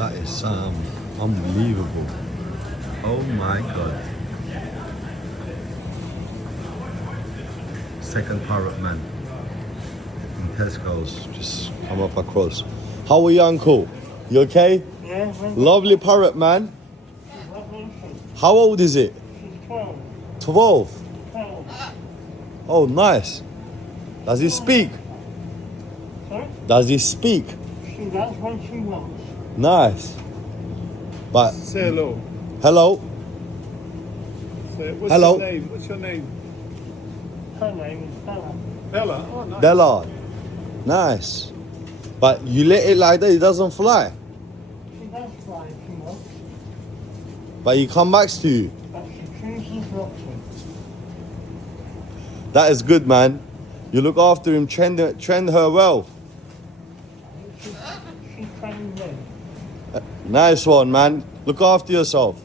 That is unbelievable. Oh my god. Second parrot man in Tesco's just come up across. How are you, uncle? You okay? Yeah, Lovely parrot man. How old is it? she's 12. 12. 12. Oh, nice. Does he speak? Sorry? Does he speak? She does when she wants. Nice. But Say hello. hello. Say, what's Hello. your name? What's your name? Her name is Bella. Bella. Oh, nice. Bella. Nice. But you let it like that, it doesn't fly. She does fly if she wants, But he come back to you. but she chooses not to. That is good, man. You look after him, train her well. She's trained well. Nice one, man. Look after yourself.